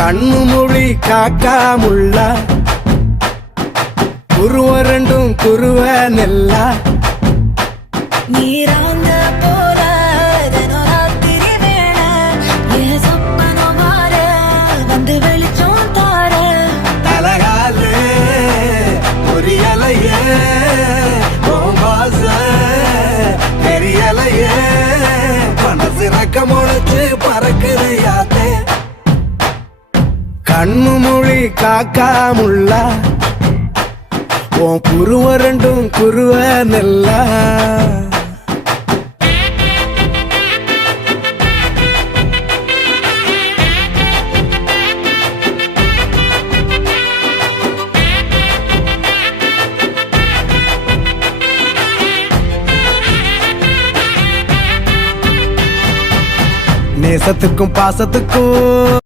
கண்ணு மொழி காக்காமுள்ள குருவ ரெண்டும் குருவ நெல்லா நீராங்க போல தினராத்திரி வேளை என் சொப்பனம் மாற வந்து வெளிச்சம் தார தலகாலே பொரியலையே ஓம்பாச பெரியலையே மனசு ரக்க முளைச்சு பறக்குதையாத்தே கண்ணு மொழி காக்காமுள்ள உன் குருவ ரெண்டும் குருவ நெல்லா நேசத்துக்கும் பாசத்துக்கும்